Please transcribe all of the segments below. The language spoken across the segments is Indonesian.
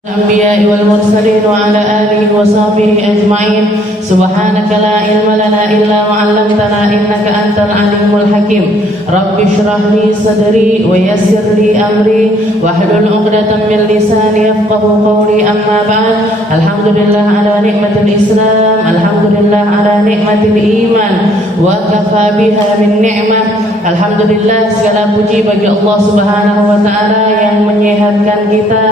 الأنبياء والمرسلين وعلى آله وصحبه أجمعين. سبحانك لا علم لنا إلا ما علمتنا إنك أنت العليم الحكيم. رب اشرح لي صدري ويسر لي أمري واحلل عقدة من لساني يفقهوا قولي. أما بعد، الحمد لله على نعمة الإسلام، الحمد لله على نعمة الإيمان وكفى بها من نعمة. Alhamdulillah, segala puji bagi Allah Subhanahu wa taala yang menyehatkan kita,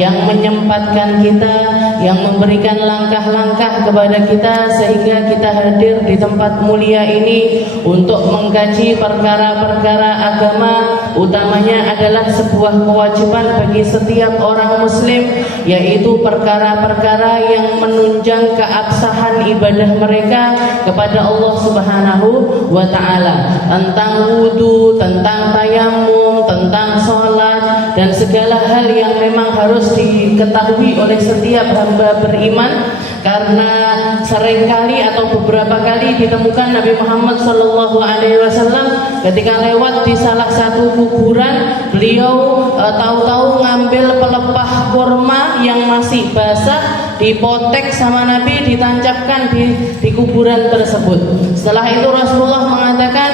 yang menyempatkan kita, yang memberikan langkah-langkah kepada kita sehingga kita hadir di tempat mulia ini untuk mengkaji perkara-perkara agama. Utamanya adalah sebuah kewajiban bagi setiap orang muslim, yaitu perkara-perkara yang menunjang keabsahan ibadah mereka kepada Allah Subhanahu wa taala, tentang wudu, tentang tayamum, tentang sholat, dan segala hal yang memang harus diketahui oleh setiap hamba beriman. Karena seringkali atau beberapa kali ditemukan Nabi Muhammad SAW ketika lewat di salah satu kuburan, beliau tahu-tahu ngambil pelepah kurma yang masih basah, dipotek sama Nabi, ditancapkan di kuburan tersebut. Setelah itu Rasulullah mengatakan,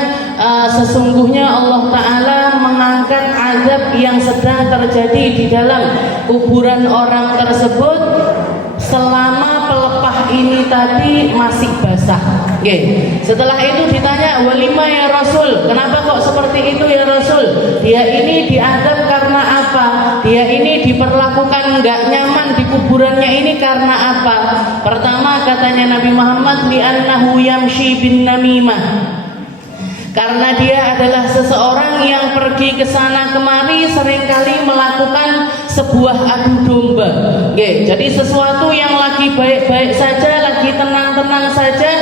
sesungguhnya Allah Ta'ala mengangkat azab yang sedang terjadi di dalam kuburan orang tersebut selama pelepah ini tadi masih basah. Setelah itu ditanya, walima ya Rasul, kenapa kok seperti itu ya Rasul? Dia ini diadab karena apa? Dia ini diperlakukan nggak nyaman di kuburannya ini karena apa? Pertama katanya Nabi Muhammad, li'annahu yamshi bin namimah, karena dia adalah seseorang yang pergi ke sana kemari, seringkali melakukan sebuah adu domba. Jadi sesuatu yang lagi baik-baik saja, lagi tenang-tenang saja,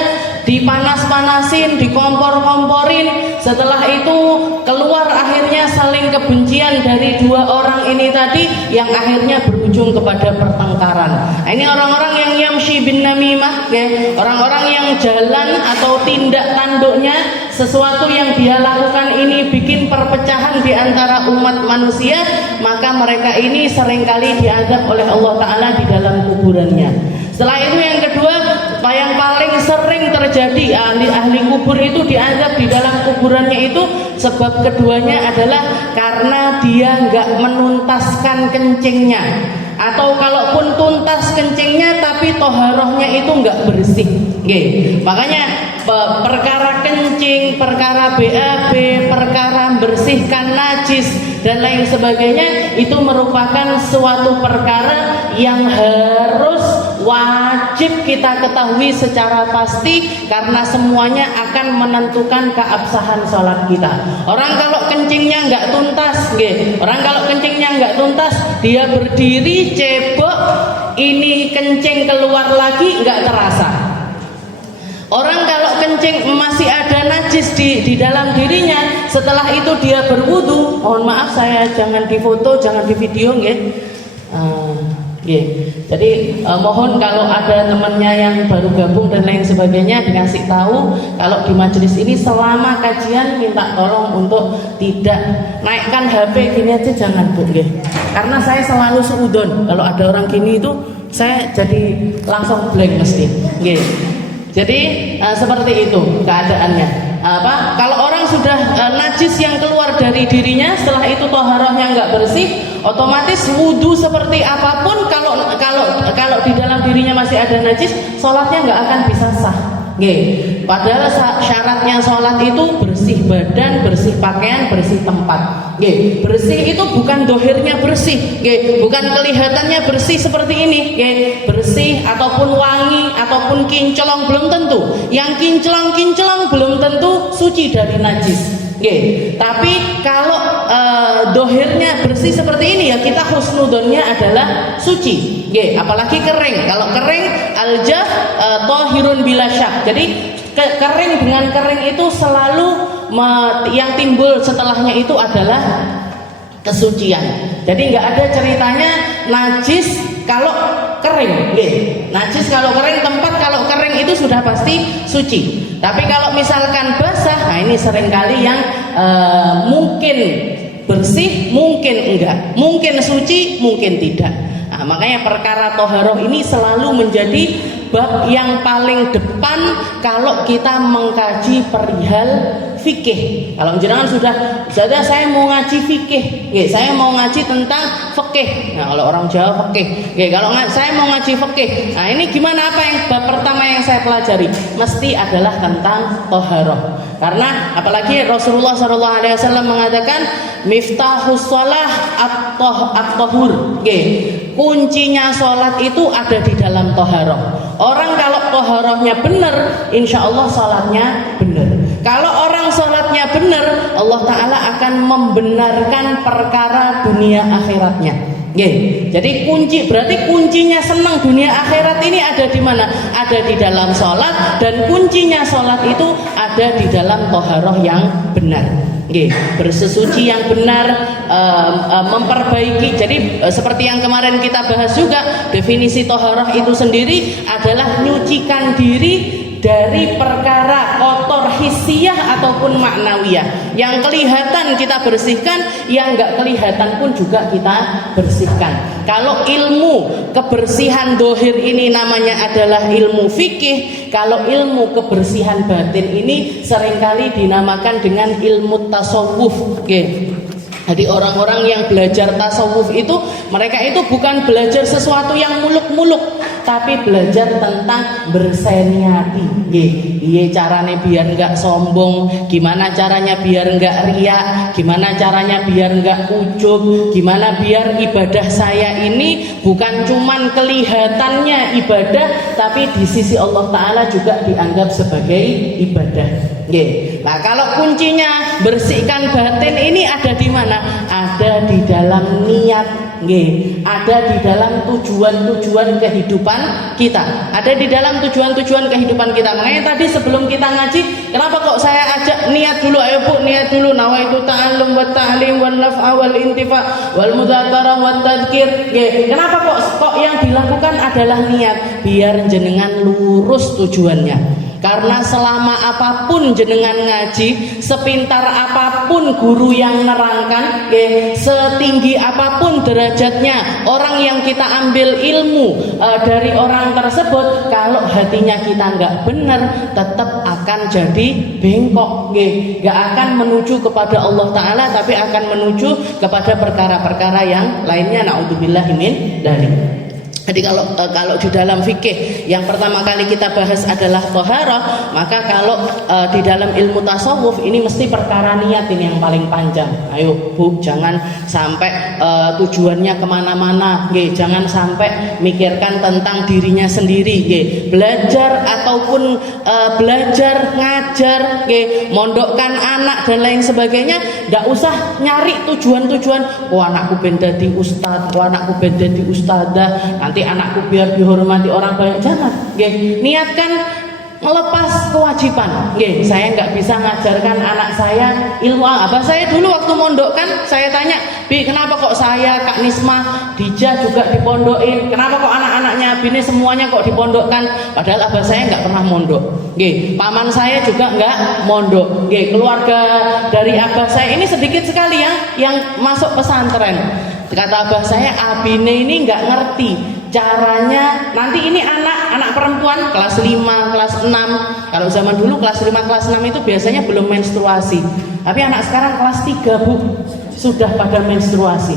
dipanas-panasin, dikompor-komporin. Setelah itu keluar akhirnya saling kebencian dari dua orang ini tadi, yang akhirnya berujung kepada pertengkaran. Ini orang-orang yang yamshi bin namimah, orang-orang yang jalan atau tindak tanduknya, sesuatu yang dia lakukan ini bikin perpecahan di antara umat manusia, maka mereka ini seringkali diazab oleh Allah Ta'ala di dalam kuburannya. Setelah itu yang kedua, yang paling sering terjadi ahli kubur itu diazab di dalam kuburannya itu, sebab keduanya adalah karena dia nggak menuntaskan kencingnya, atau kalaupun tuntas kencingnya tapi toharohnya itu nggak bersih. Makanya perkara kencing, perkara BAB, perkara bersihkan najis dan lain sebagainya itu merupakan suatu perkara yang harus wajib kita ketahui secara pasti, karena semuanya akan menentukan keabsahan sholat kita. Orang kalau kencingnya nggak tuntas, orang kalau kencingnya nggak tuntas, dia berdiri cebok, ini kencing keluar lagi nggak terasa. Orang kalau kencing masih ada najis di dalam dirinya, setelah itu dia berwudu, mohon maaf saya jangan difoto, jangan di video, Jadi mohon kalau ada temannya yang baru gabung dan lain sebagainya dikasih tahu kalau di majelis ini selama kajian minta tolong untuk tidak naikkan HP gini aja, jangan Bu, karena saya selalu seudon kalau ada orang gini itu saya jadi langsung blank mesti. Jadi seperti itu keadaannya. Kalau orang sudah najis yang keluar dari dirinya, setelah itu toharohnya nggak bersih, otomatis wudhu seperti apapun, kalau di dalam dirinya masih ada najis, sholatnya nggak akan bisa sah. Padahal syaratnya sholat itu bersih badan, bersih pakaian, bersih tempat. Bersih itu bukan dohirnya bersih, bukan kelihatannya bersih seperti ini. Bersih ataupun wangi ataupun kinclong belum tentu. Yang kinclong belum tentu suci dari najis. Tapi kalau dohirnya bersih seperti ini, ya kita husnudonnya adalah suci. Apalagi kering. Kalau kering aljaf tohirun bila syak. Jadi kering dengan kering itu selalu yang timbul setelahnya itu adalah kesucian. Jadi nggak ada ceritanya najis kalau kering. Najis kalau kering, tempat kalau kering itu sudah pasti suci. Tapi kalau misalkan basah, nah ini seringkali yang mungkin bersih, mungkin enggak, mungkin suci, mungkin tidak. Nah, Nah, makanya perkara toharoh ini selalu menjadi bab yang paling depan kalau kita mengkaji perihal fikih. Kalau jenengan sudah saya mau ngaji fikih, saya mau ngaji tentang fikih. Nah, kalau orang Jawa fikih. Kalau saya mau ngaji fikih. Nah, ini gimana, apa yang bab pertama yang saya pelajari? Mesti adalah tentang toharoh. Karena apalagi Rasulullah SAW mengatakan miftahus shalah at-tahur. Kuncinya sholat itu ada di dalam toharoh. Orang kalau toharohnya benar, insya Allah sholatnya benar. Kalau orang sholatnya benar, Allah Ta'ala akan membenarkan perkara dunia akhiratnya. Jadi berarti kuncinya senang dunia akhirat ini ada di mana? Ada di dalam sholat, dan kuncinya sholat itu ada di dalam toharoh yang benar. Bersesuci yang benar, memperbaiki. Jadi seperti yang kemarin kita bahas juga, definisi toharoh itu sendiri adalah nyucikan diri dari perkara kotor hissiyah ataupun maknawiyah. Yang kelihatan kita bersihkan, yang enggak kelihatan pun juga kita bersihkan. Kalau ilmu kebersihan dohir ini namanya adalah ilmu fikih, kalau ilmu kebersihan batin ini seringkali dinamakan dengan ilmu tasawuf. Jadi orang-orang yang belajar tasawuf itu, mereka itu bukan belajar sesuatu yang muluk-muluk, tapi belajar tentang berseniati. Iya caranya biar enggak sombong, gimana caranya biar enggak riak, gimana caranya biar enggak ujub, gimana biar ibadah saya ini bukan cuman kelihatannya ibadah, tapi di sisi Allah Ta'ala juga dianggap sebagai ibadah. Nah, kalau kuncinya bersihkan batin ini ada di mana? Ada di dalam niat. Ada di dalam tujuan-tujuan kehidupan kita. Ada di dalam tujuan-tujuan kehidupan kita. Makanya tadi sebelum kita ngaji, kenapa kok saya ajak niat dulu? Ayo Bu, niat dulu. Nawaitu ta'allum wa ta'lim wal naf'a wal intifa wal mudzakarah wat tadzkir. Kenapa kok yang dilakukan adalah niat? Biar jenengan lurus tujuannya. Karena selama apapun jenengan ngaji, sepintar apapun guru yang nerangkan, setinggi apapun derajatnya orang yang kita ambil ilmu dari orang tersebut, kalau hatinya kita nggak benar, tetap akan jadi bengkok, nggak akan menuju kepada Allah Ta'ala, tapi akan menuju kepada perkara-perkara yang lainnya. Na'udzubillahi min dzalik. Jadi kalau di dalam fikih yang pertama kali kita bahas adalah toharoh, maka kalau di dalam ilmu tasawuf ini mesti perkara niat ini yang paling panjang. Ayo Bu, jangan sampai tujuannya kemana-mana, jangan sampai mikirkan tentang dirinya sendiri. Belajar ataupun belajar ngajar, mondokkan anak dan lain sebagainya, nggak usah nyari tujuan-tujuan. Anakku ben dadi ustad, anakku ben dadi ustadzah, nanti anakku biar dihormati orang banyak. Jangan, niatkan melepas kewajiban. Saya nggak bisa ngajarkan anak saya ilmu apa. Saya dulu waktu mondokkan, saya tanya, Bi, kenapa kok saya, Kak Nisma, Dija juga dipondokin? Kenapa kok anak-anaknya Bini semuanya kok dipondokkan? Padahal abah saya nggak pernah mondok. Paman saya juga nggak mondok. Keluarga dari abah saya ini sedikit sekali ya yang masuk pesantren. Kata abah saya, Abine ini nggak ngerti caranya. Nanti ini anak perempuan kelas 5, kelas 6. Kalau zaman dulu kelas 5, kelas 6 itu biasanya belum menstruasi. Tapi anak sekarang kelas 3 Bu, sudah pada menstruasi.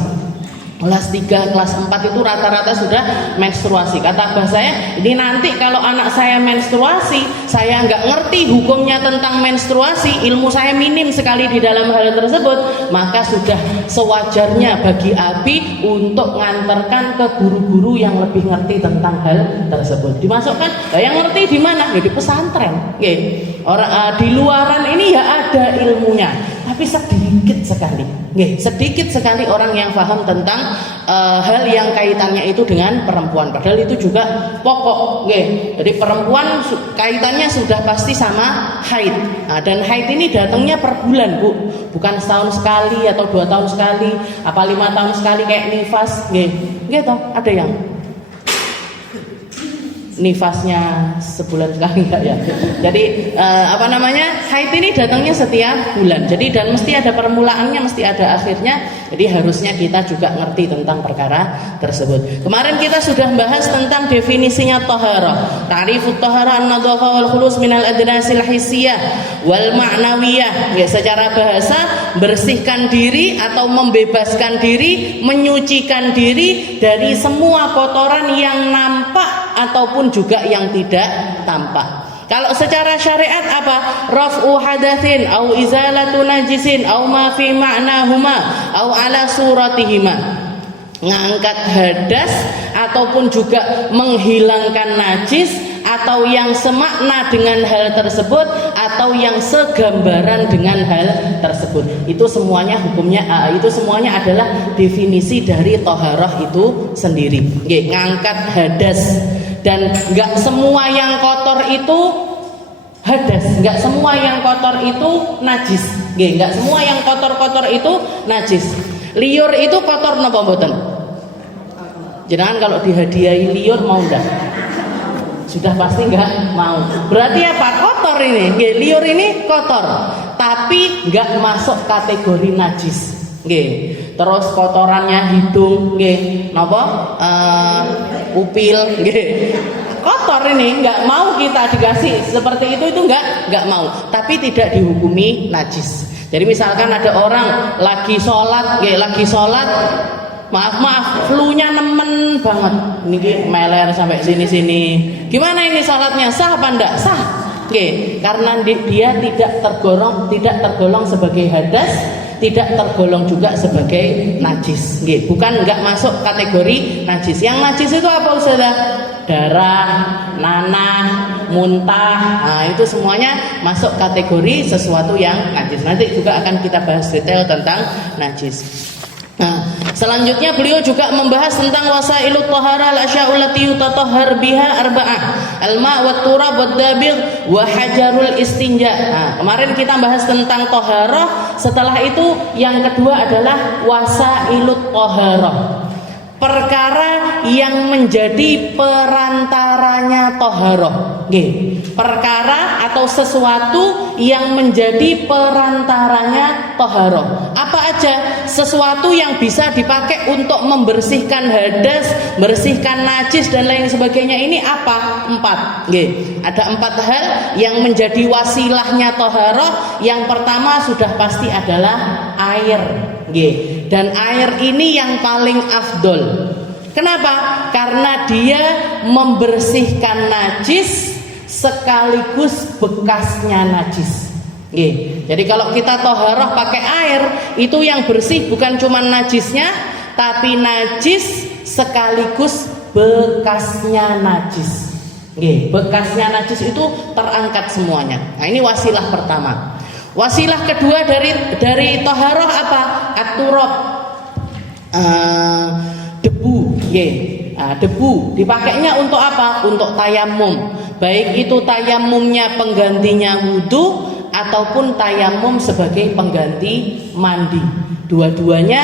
Kelas 3, kelas 4 itu rata-rata sudah menstruasi. Kata abah saya, ini nanti kalau anak saya menstruasi, saya nggak ngerti hukumnya tentang menstruasi, ilmu saya minim sekali di dalam hal tersebut, maka sudah sewajarnya bagi Abi untuk ngantarkan ke guru-guru yang lebih ngerti tentang hal tersebut. Dimasukkan, yang ngerti di mana? Di pesantren. Orang di luaran ini ya ada ilmunya, tapi sedikit sekali. Sedikit sekali orang yang paham tentang hal yang kaitannya itu dengan perempuan. Padahal itu juga pokok. Jadi perempuan kaitannya sudah pasti sama haid. Dan haid ini datangnya per bulan Bu, bukan setahun sekali atau 2 tahun sekali, apa 5 tahun sekali kayak nifas. Gitu. Ada yang nifasnya sebulan sekali enggak ya? Jadi haid ini datangnya setiap bulan. Jadi dan mesti ada permulaannya, mesti ada akhirnya. Jadi harusnya kita juga ngerti tentang perkara tersebut. Kemarin kita sudah bahas tentang definisinya taharah. Ta'rifut taharah an-nadhafah wal khulus minal adnasil hissiyah wal ma'nawiyah. Ya, secara bahasa bersihkan diri atau membebaskan diri, menyucikan diri dari semua kotoran yang nampak ataupun juga yang tidak tampak. Kalau secara syariat apa? Raf'u hadatsin au izalatu najisin au ma fi ma'nahuma au ala suratihima. Ngangkat hadas ataupun juga menghilangkan najis atau yang semakna dengan hal tersebut atau yang segambaran dengan hal tersebut. Itu semuanya hukumnya itu semuanya adalah definisi dari toharah itu sendiri. Nggih, ngangkat hadas. Dan nggak semua yang kotor itu hadas, nggak semua yang kotor itu najis. Nggak semua yang kotor-kotor itu najis. Liur itu kotor napa mboten? Jangan kalau dihadiahi liur mau ndak? Sudah pasti nggak mau. Berarti apa? Kotor ini. Liur ini kotor, tapi nggak masuk kategori najis. Terus kotorannya hidung, napa? Upil, kotor ini nggak mau kita dikasih seperti itu nggak mau. Tapi tidak dihukumi najis. Jadi misalkan ada orang lagi sholat, maaf, flu-nya nemen banget. Ini meler sampai sini. Gimana ini sholatnya? Sah apa enggak? Sah. Karena dia tidak tergolong sebagai hadas, tidak tergolong juga sebagai najis. Bukan enggak masuk kategori najis. Yang najis itu apa Ustazah? Darah, nanah, muntah. Nah, itu semuanya masuk kategori sesuatu yang najis. Nanti juga akan kita bahas detail tentang najis. Nah, selanjutnya beliau juga membahas tentang wasailut taharah al-asya'ul lati yutatahhar biha arba'ah. Al-ma' wat turab wad dabigh wa hajarul istinja. Nah, kemarin kita bahas tentang taharah, setelah itu yang kedua adalah wasailut taharah. Perkara yang menjadi perantaranya taharah. Perkara atau sesuatu yang menjadi perantaranya taharah. Apa aja? Sesuatu yang bisa dipakai untuk membersihkan hadas, bersihkan najis dan lain sebagainya. Ini apa? 4. Ada 4 hal yang menjadi wasilahnya taharah. Yang pertama sudah pasti adalah air. Dan air ini yang paling afdol. Kenapa? Karena dia membersihkan najis sekaligus bekasnya najis. Jadi kalau kita toharoh pakai air, itu yang bersih bukan cuma najisnya, tapi najis sekaligus bekasnya najis. Bekasnya najis itu terangkat semuanya. Nah, ini wasilah pertama. Wasilah kedua dari toharoh apa? At-turab, debu. Debu dipakainya untuk apa? Untuk tayamum. Baik itu tayamumnya penggantinya wudhu ataupun tayamum sebagai pengganti mandi. Dua-duanya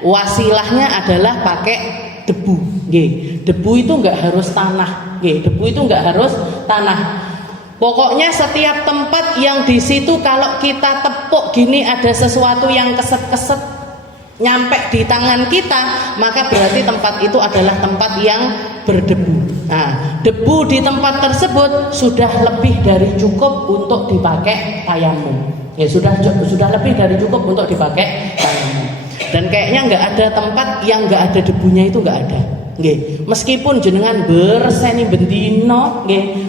wasilahnya adalah pakai debu. Debu itu nggak harus tanah. Debu itu nggak harus tanah. Pokoknya setiap tempat yang di situ kalau kita tepuk gini ada sesuatu yang keset-keset nyampe di tangan kita, maka berarti tempat itu adalah tempat yang berdebu. Nah, debu di tempat tersebut sudah lebih dari cukup untuk dipakai tayamum. Sudah lebih dari cukup untuk dipakai tayamum. Dan kayaknya nggak ada tempat yang nggak ada debunya, itu nggak ada. Meskipun jenengan berseni bendino,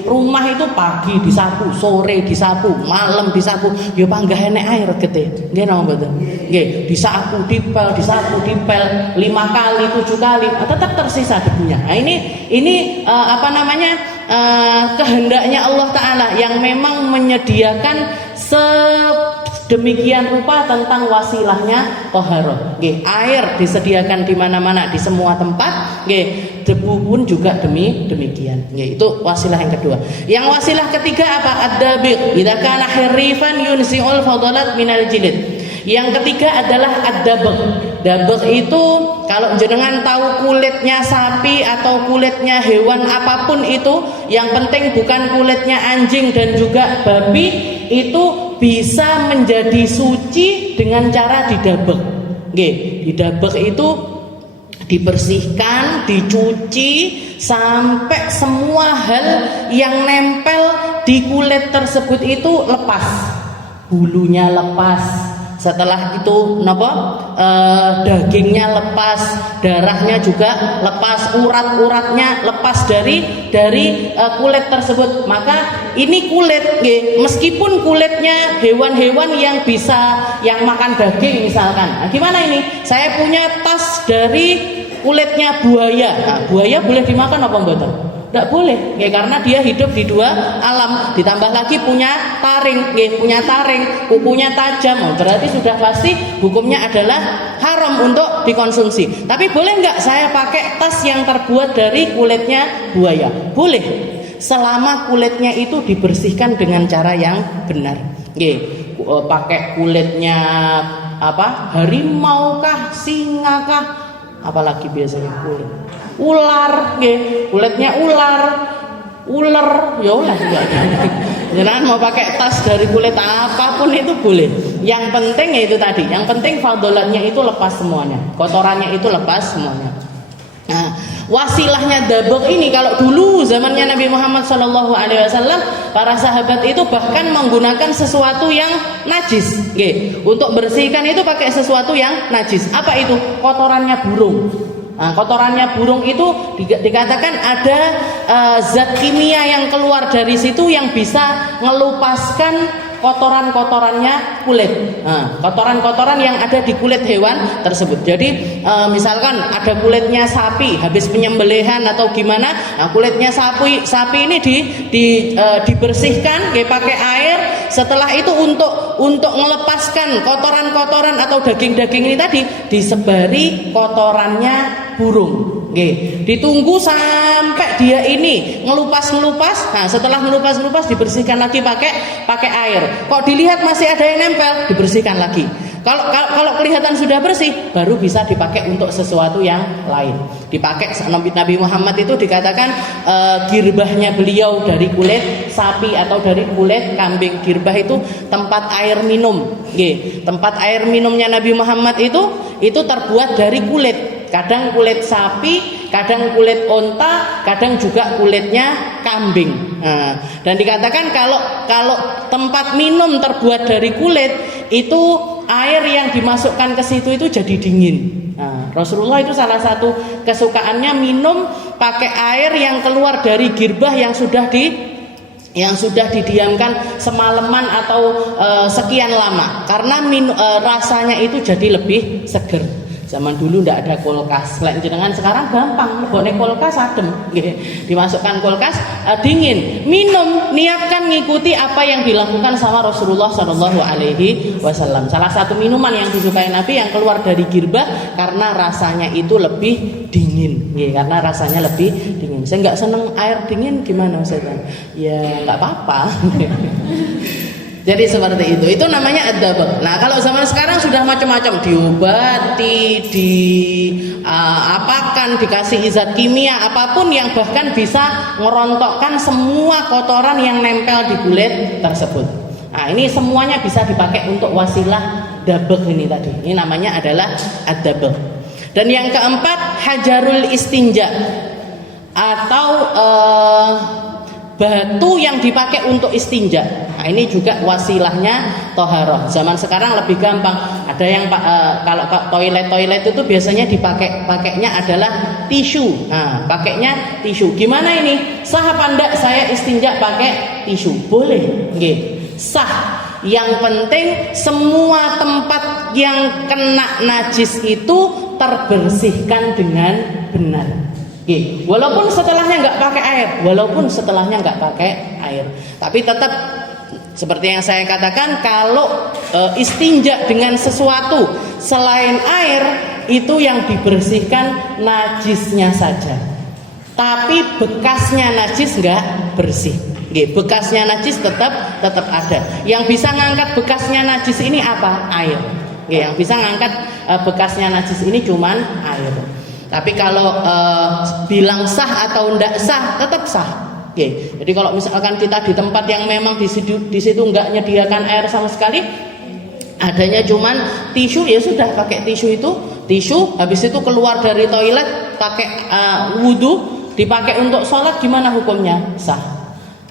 rumah itu pagi disapu, sore disapu, malam disapu, ya panggah enek air gede, disapu, dipel, 5 kali, 7 kali, tetap tersisa debunya. Nah, ini kehendaknya Allah Ta'ala yang memang menyediakan demikian rupa tentang wasilahnya taharah. Air disediakan di mana-mana, di semua tempat. Debu pun juga demikian. Itu wasilah yang kedua. Yang wasilah ketiga apa? Ad-dabigh. Idza kana harifan yunzi'ul fadalat minal jilid. Yang ketiga adalah ad-dabigh. Dabigh itu kalau jenengan tahu kulitnya sapi atau kulitnya hewan apapun itu, yang penting bukan kulitnya anjing dan juga babi, itu bisa menjadi suci dengan cara didabek. Nggih, didabek itu dibersihkan, dicuci sampai semua hal yang nempel di kulit tersebut itu lepas, bulunya lepas, setelah itu dagingnya lepas, darahnya juga lepas, urat-uratnya lepas dari kulit tersebut. Maka ini kulit, meskipun kulitnya hewan-hewan yang makan daging misalkan. Nah, gimana ini? Saya punya tas dari kulitnya buaya. Nah, buaya boleh dimakan apa enggak? Tidak boleh, karena dia hidup di dua alam. Ditambah lagi punya taring, kukunya tajam, berarti sudah pasti hukumnya adalah haram untuk dikonsumsi. Tapi boleh nggak saya pakai tas yang terbuat dari kulitnya buaya? Boleh, selama kulitnya itu dibersihkan dengan cara yang benar. Pakai kulitnya harimau kah, singa kah, apalagi biasanya kulit ular, kulitnya ular, ya ulah juga. Jangan mau pakai tas dari kulit apapun itu boleh. Yang penting ya itu tadi, yang penting fadolanya itu lepas semuanya, kotorannya itu lepas semuanya. Nah, wasilahnya dabek ini, kalau dulu zamannya Nabi Muhammad SAW, para sahabat itu bahkan menggunakan sesuatu yang najis. Untuk bersihkan itu pakai sesuatu yang najis. Apa itu? Kotorannya burung. Nah, kotorannya burung itu dikatakan ada zat kimia yang keluar dari situ yang bisa ngelupaskan kotoran-kotorannya kulit. Nah, kotoran-kotoran yang ada di kulit hewan tersebut. Jadi misalkan ada kulitnya sapi habis penyembelihan atau gimana, nah kulitnya sapi ini dibersihkan pakai air. Setelah itu untuk melepaskan kotoran-kotoran atau daging-daging ini tadi, disebari kotorannya burung. Ditunggu sampai dia ini ngelupas. Nah, setelah ngelupas dibersihkan lagi pakai air. Kok dilihat masih ada yang nempel, dibersihkan lagi. Kalau kelihatan sudah bersih, baru bisa dipakai untuk sesuatu yang lain. Dipakai Nabi Muhammad itu dikatakan girbahnya beliau dari kulit sapi atau dari kulit kambing. Girbah itu tempat air minum. Tempat air minumnya Nabi Muhammad itu terbuat dari kulit. Kadang kulit sapi, kadang kulit onta, kadang juga kulitnya kambing. Nah, dan dikatakan kalau tempat minum terbuat dari kulit, itu air yang dimasukkan ke situ itu jadi dingin. Nah, Rasulullah itu salah satu kesukaannya minum pakai air yang keluar dari girbah yang sudah didiamkan semalaman atau sekian lama, karena rasanya itu jadi lebih seger. Zaman dulu tidak ada kulkas. Selain jenengan sekarang gampang, boleh kulkas adem, dimasukkan kulkas dingin. Minum, niatkan ngikuti apa yang dilakukan sama Rasulullah SAW. Salah satu minuman yang disukai Nabi yang keluar dari girbah karena rasanya itu lebih dingin, karena rasanya lebih dingin. Saya nggak seneng air dingin, gimana Ustaz? Ya nggak apa-apa. Jadi seperti itu. Itu namanya ad-dabak. Nah, kalau zaman sekarang sudah macam-macam, diobati, apakan, dikasih zat kimia apapun yang bahkan bisa merontokkan semua kotoran yang nempel di kulit tersebut. Nah, ini semuanya bisa dipakai untuk wasilah dabak ini tadi. Ini namanya adalah ad-dabak. Dan yang keempat, hajarul istinja, atau batu yang dipakai untuk istinja. Nah, ini juga wasilahnya toharoh. Zaman sekarang lebih gampang. Ada yang kalau toilet itu biasanya pakainya adalah tisu. Nah, pakainya tisu. Gimana ini? Sah apa enggak saya istinja pakai tisu? Boleh, sah. Yang penting semua tempat yang kena najis itu terbersihkan dengan benar. Walaupun setelahnya nggak pakai air, tapi tetap seperti yang saya katakan, kalau istinja dengan sesuatu selain air, itu yang dibersihkan najisnya saja, tapi bekasnya najis nggak bersih. Bekasnya najis tetap ada. Yang bisa ngangkat bekasnya najis ini apa? Air. Yang bisa ngangkat bekasnya najis ini cuman air. Tapi kalau bilang sah atau ndak sah, tetap sah. Jadi kalau misalkan kita di tempat yang memang di situ nggak nyediakan air sama sekali, adanya cuman tisu, ya sudah pakai tisu itu, habis itu keluar dari toilet pakai wudhu, dipakai untuk sholat, gimana hukumnya? Sah.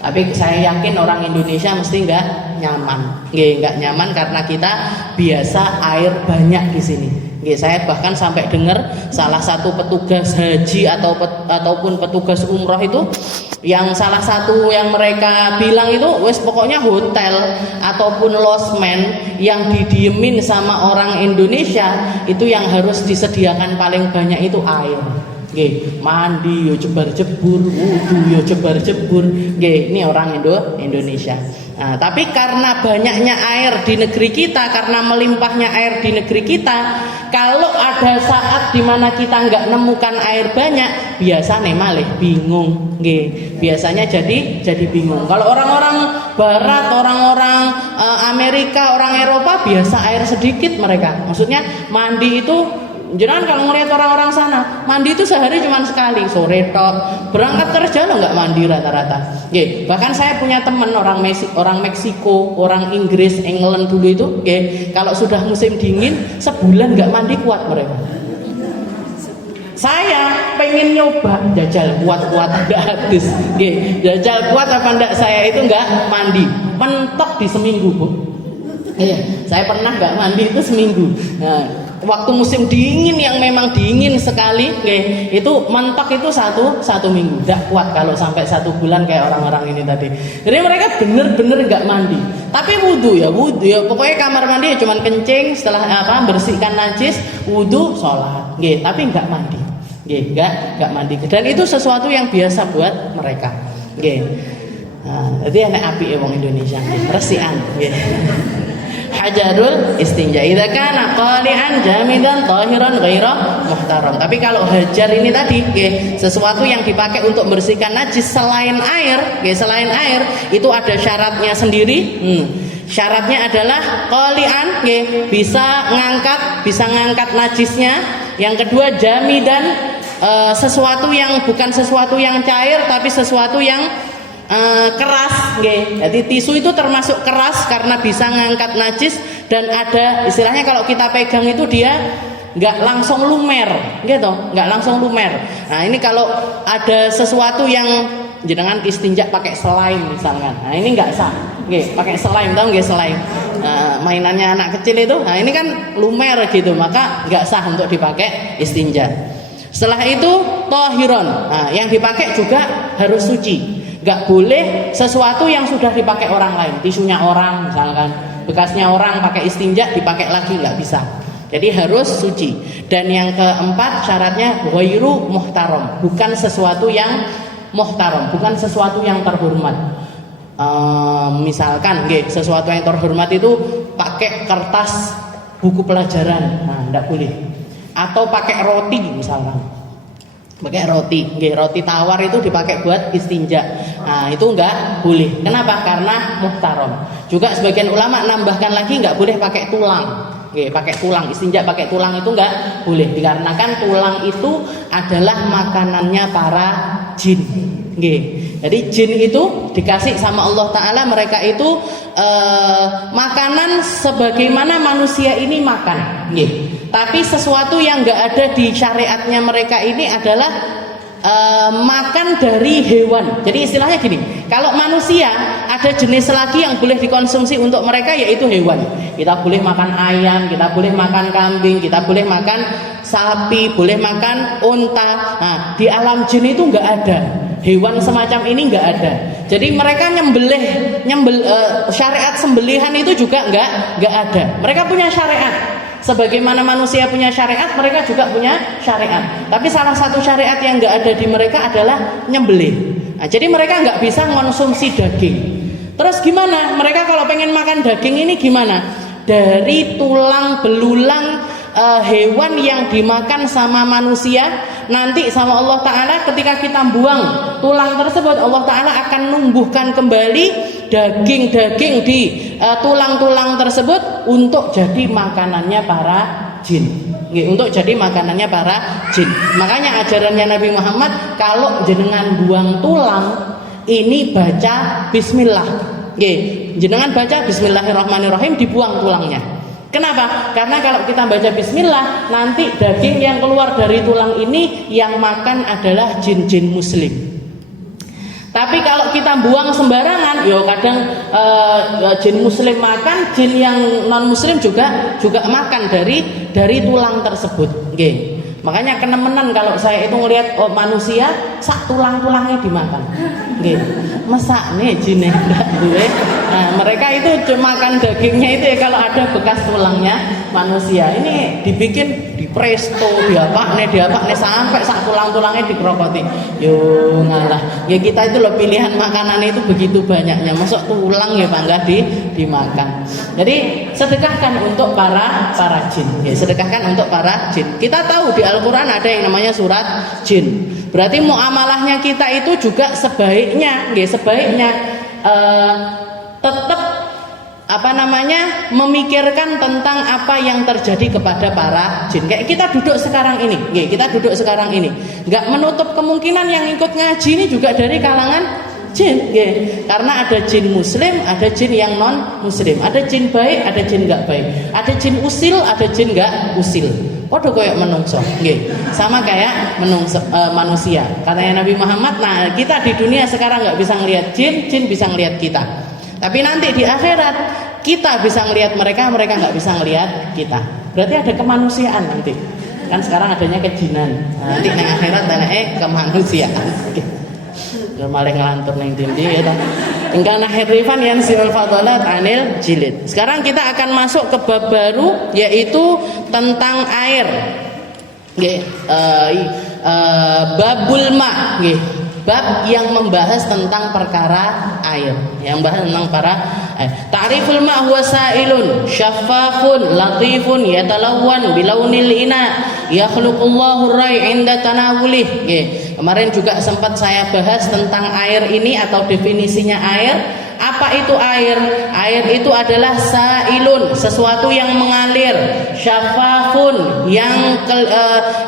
Tapi saya yakin orang Indonesia mesti nggak nyaman, nggak nyaman karena kita biasa air banyak di sini. Saya bahkan sampai dengar salah satu petugas haji ataupun petugas umroh itu, yang salah satu yang mereka bilang itu, wes pokoknya hotel ataupun losmen yang didiemin sama orang Indonesia itu yang harus disediakan paling banyak itu air. Mandi yo jebar-jebur, wudu yo jebar-jebur. Ini orang Indonesia. Nah, tapi karena banyaknya air di negeri kita, karena melimpahnya air di negeri kita, kalau ada saat dimana kita nggak nemukan air banyak, biasanya malah bingung. Biasanya jadi bingung. Kalau orang-orang Barat, orang-orang Amerika, orang Eropa biasa air sedikit mereka. Maksudnya mandi itu, jangan kalau ngelihat orang-orang sana mandi itu sehari cuma sekali, sore tok, berangkat kerja lo nggak mandi rata-rata. Bahkan saya punya teman orang Meksiko, orang Inggris, England dulu itu, kalau sudah musim dingin sebulan nggak mandi kuat mereka. Saya pengen nyoba jajal kuat nggak habis, jajal kuat apa enggak saya itu nggak mandi, mentok di seminggu, Bu. Saya pernah nggak mandi itu seminggu. Nah, waktu musim dingin yang memang dingin sekali, itu mentok itu satu minggu. Tidak kuat kalau sampai 1 bulan kayak orang-orang ini tadi. Jadi mereka bener-bener nggak mandi. Tapi wudhu ya, pokoknya kamar mandi ya cuman kencing, setelah bersihkan najis, wudhu, sholat. Tapi nggak mandi. Nggak mandi. Dan itu sesuatu yang biasa buat mereka. Nah, jadi anak api wong Indonesia, resian. Hajarul istinja idza kana qali'an jamidan tahiran ghaira muhtaram. Tapi kalau hajar ini tadi, sesuatu yang dipakai untuk membersihkan najis selain air, itu ada syaratnya sendiri. Syaratnya adalah qali'an, bisa ngangkat najisnya. Yang kedua jamidan, sesuatu yang bukan sesuatu yang cair tapi sesuatu yang keras. Jadi tisu itu termasuk keras karena bisa ngangkat najis, dan ada istilahnya kalau kita pegang itu dia nggak langsung lumer, nggak langsung lumer. Nah ini kalau ada sesuatu yang jenengan istinja pakai selain misalkan, nah ini nggak sah. Pakai selain, tahu nggak selain? Mainannya anak kecil itu, nah ini kan lumer gitu, maka nggak sah untuk dipakai istinja. Setelah itu tohiron, nah yang dipakai juga harus suci. Gak boleh sesuatu yang sudah dipakai orang lain, tisunya orang misalkan, bekasnya orang pakai istinja dipakai lagi, nggak bisa. Jadi harus suci. Dan yang keempat syaratnya ghairu muhtaram, bukan sesuatu yang muhtaram, bukan sesuatu yang terhormat. Misalkan sesuatu yang terhormat itu pakai kertas buku pelajaran, nah nggak boleh. Atau pakai roti misalkan, pakai roti tawar itu dipakai buat istinja. Nah itu nggak boleh. Kenapa? Karena muhtaram. Juga sebagian ulama nambahkan lagi nggak boleh pakai tulang. Pakai tulang, istinja pakai tulang itu nggak boleh, dikarenakan tulang itu adalah makanannya para jin. Jadi jin itu dikasih sama Allah Ta'ala, mereka itu makanan sebagaimana manusia ini makan. Tapi sesuatu yang nggak ada di syariatnya mereka ini adalah makan dari hewan. Jadi istilahnya gini, kalau manusia ada jenis lagi yang boleh dikonsumsi untuk mereka, yaitu hewan. Kita boleh makan ayam, kita boleh makan kambing, kita boleh makan sapi, boleh makan unta. Nah di alam jin itu nggak ada hewan semacam ini, nggak ada. Jadi mereka nyembelih syariat sembelihan itu juga nggak ada. Mereka punya syariat. Sebagaimana manusia punya syariat, mereka juga punya syariat. Tapi salah satu syariat yang nggak ada di mereka adalah nyembelih. Nah, jadi mereka nggak bisa mengonsumsi daging. Terus gimana? Mereka kalau pengen makan daging ini gimana? Dari tulang belulang hewan yang dimakan sama manusia, nanti sama Allah Ta'ala ketika kita buang tulang tersebut, Allah Ta'ala akan numbuhkan kembali daging-daging di tulang-tulang tersebut untuk jadi makanannya para jin. Untuk jadi makanannya para jin. Makanya ajarannya Nabi Muhammad, kalau jenengan buang tulang ini baca bismillah. Jenengan baca bismillahirrahmanirrahim, dibuang tulangnya. Kenapa? Karena kalau kita baca bismillah, nanti daging yang keluar dari tulang ini yang makan adalah jin-jin muslim. Tapi kalau kita buang sembarangan, yo kadang jin muslim makan, jin yang non muslim juga makan dari tulang tersebut. Makanya kenemenan kalau saya itu ngelihat manusia sak tulang-tulangnya dimakan. Masa nih jin enggak gue. Nah, mereka itu cuma makan dagingnya itu ya kalau ada bekas tulangnya manusia. Ini dibikin di presto, diapa nih sampai sak tulang-tulangnya dikerokoti. Yo ngalah. Ya kita itu loh, pilihan makanan itu begitu banyaknya. Masuk tulang ya bangga dimakan. Jadi sedekahkan untuk para jin. Sedekahkan untuk para jin. Kita tahu di Al-Quran ada yang namanya surat jin. Berarti muamalahnya kita itu juga sebaiknya tetap memikirkan tentang apa yang terjadi kepada para jin. Kayak kita duduk sekarang ini, nggak menutup kemungkinan yang ikut ngaji ini juga dari kalangan jin. Karena ada jin muslim, ada jin yang non muslim, ada jin baik, ada jin nggak baik, ada jin usil, ada jin nggak usil. Podo kayak menungso, sama kayak manusia. Katanya Nabi Muhammad, nah kita di dunia sekarang nggak bisa ngelihat jin, jin bisa ngelihat kita. Tapi nanti di akhirat kita bisa ngelihat mereka, mereka nggak bisa ngelihat kita. Berarti ada kemanusiaan nanti. Kan sekarang adanya kejinan. Nah, nanti di akhirat ada kemanusiaan. Malah ngelantur neng dindi ya ta. Ingkana hirifan yang sirul fadalat anil jilid. Sekarang kita akan masuk ke bab baru, yaitu tentang air. Babul ma, bab yang membahas tentang perkara air, yang bahas tentang para air. Ta'riful ma huwa sa'ilun syaffafun latifun yatalawwan bilaunil ina yakhluqullahu rai 'inda tanawulih. Kemarin juga sempat saya bahas tentang air ini atau definisinya air. Apa itu air? Air itu adalah sailun, sesuatu yang mengalir, syafafun,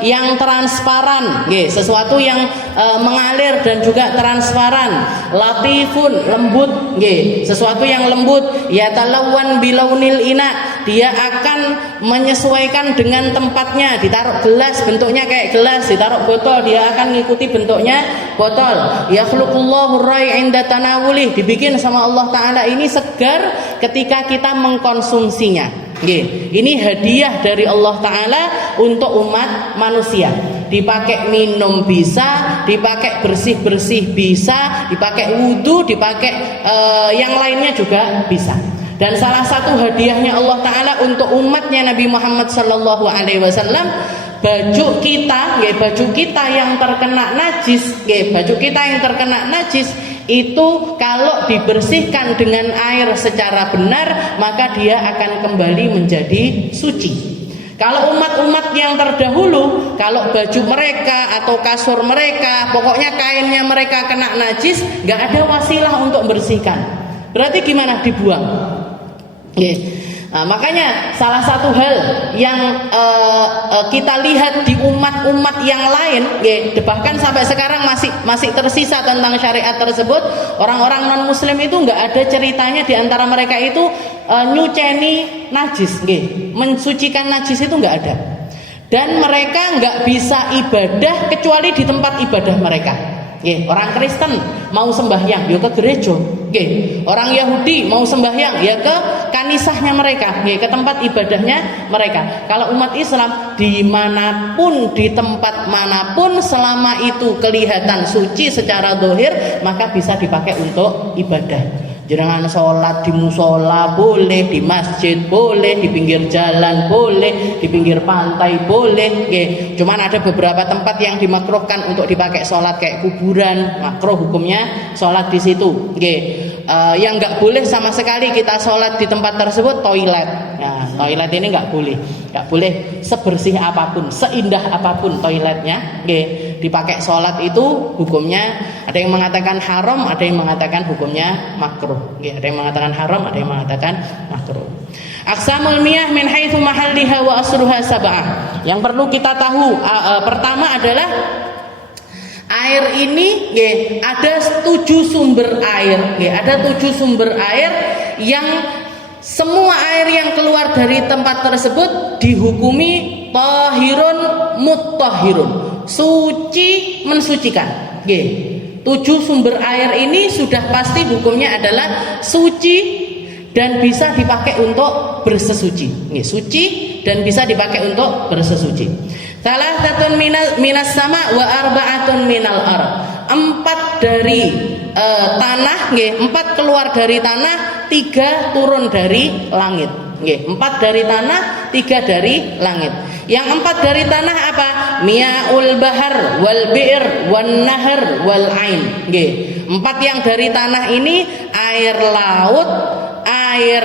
yang transparan, sesuatu yang mengalir dan juga transparan, latifun, lembut, sesuatu yang lembut, yatalawwan bilaunil ina, dia akan menyesuaikan dengan tempatnya. Ditaruh gelas bentuknya kayak gelas, ditaruh botol dia akan ngikuti bentuknya botol. Yakhluqullahu rai 'inda tanawulih, dibikin sama Allah Ta'ala ini segar ketika kita mengkonsumsinya. Ini hadiah dari Allah Ta'ala untuk umat manusia. Dipakai minum bisa, dipakai bersih-bersih bisa, dipakai wudhu, dipakai yang lainnya juga bisa. Dan salah satu hadiahnya Allah Ta'ala untuk umatnya Nabi Muhammad Sallallahu Alaihi Wasallam, baju kita yang terkena najis, itu kalau dibersihkan dengan air secara benar, maka dia akan kembali menjadi suci. Kalau umat-umat yang terdahulu, kalau baju mereka atau kasur mereka, pokoknya kainnya mereka kena najis, gak ada wasilah untuk bersihkan. Berarti gimana? Dibuang. Nah, makanya salah satu hal yang kita lihat di umat-umat yang lain, bahkan sampai sekarang masih tersisa tentang syariat tersebut, orang-orang non muslim itu nggak ada ceritanya di antara mereka itu nyuceni najis, mensucikan najis itu nggak ada. Dan mereka nggak bisa ibadah kecuali di tempat ibadah mereka. Orang Kristen mau sembahyang ya ke gereja. Orang Yahudi mau sembahyang ya ke kanisahnya mereka, ke tempat ibadahnya mereka. Kalau umat Islam dimanapun, di tempat manapun, selama itu kelihatan suci secara zahir, maka bisa dipakai untuk ibadah. Jangan sholat di musola boleh, di masjid boleh, di pinggir jalan boleh, di pinggir pantai boleh. Cuman ada beberapa tempat yang dimakruhkan untuk dipakai sholat, kayak kuburan, makruh hukumnya sholat di situ. Yang nggak boleh sama sekali kita sholat di tempat tersebut toilet. Nah, toilet ini nggak boleh sebersih apapun, seindah apapun toiletnya. Nggih, dipakai sholat itu hukumnya ada yang mengatakan haram, ada yang mengatakan hukumnya makruh. Nggih, ada yang mengatakan haram, ada yang mengatakan makruh. Aqsamul miyah min haitsu mahalliha wa asruha sab'ah. Yang perlu kita tahu pertama adalah air ini ada 7 sumber air. Ada 7 sumber air yang semua air yang keluar dari tempat tersebut dihukumi tahirun mutahhirun, suci mensucikan. 7 sumber air ini sudah pasti hukumnya adalah suci dan bisa dipakai untuk bersesuci. Suci dan bisa dipakai untuk bersesuci. Salasatun minas sama wa arba'atun minal ard. 4 dari tanah, 4 keluar dari tanah, 3 turun dari langit. 4 dari tanah, 3 dari langit. Yang 4 dari tanah apa? Mia'ul bahar wal bi'r wan nahar wal ain. 4 yang dari tanah ini air laut, air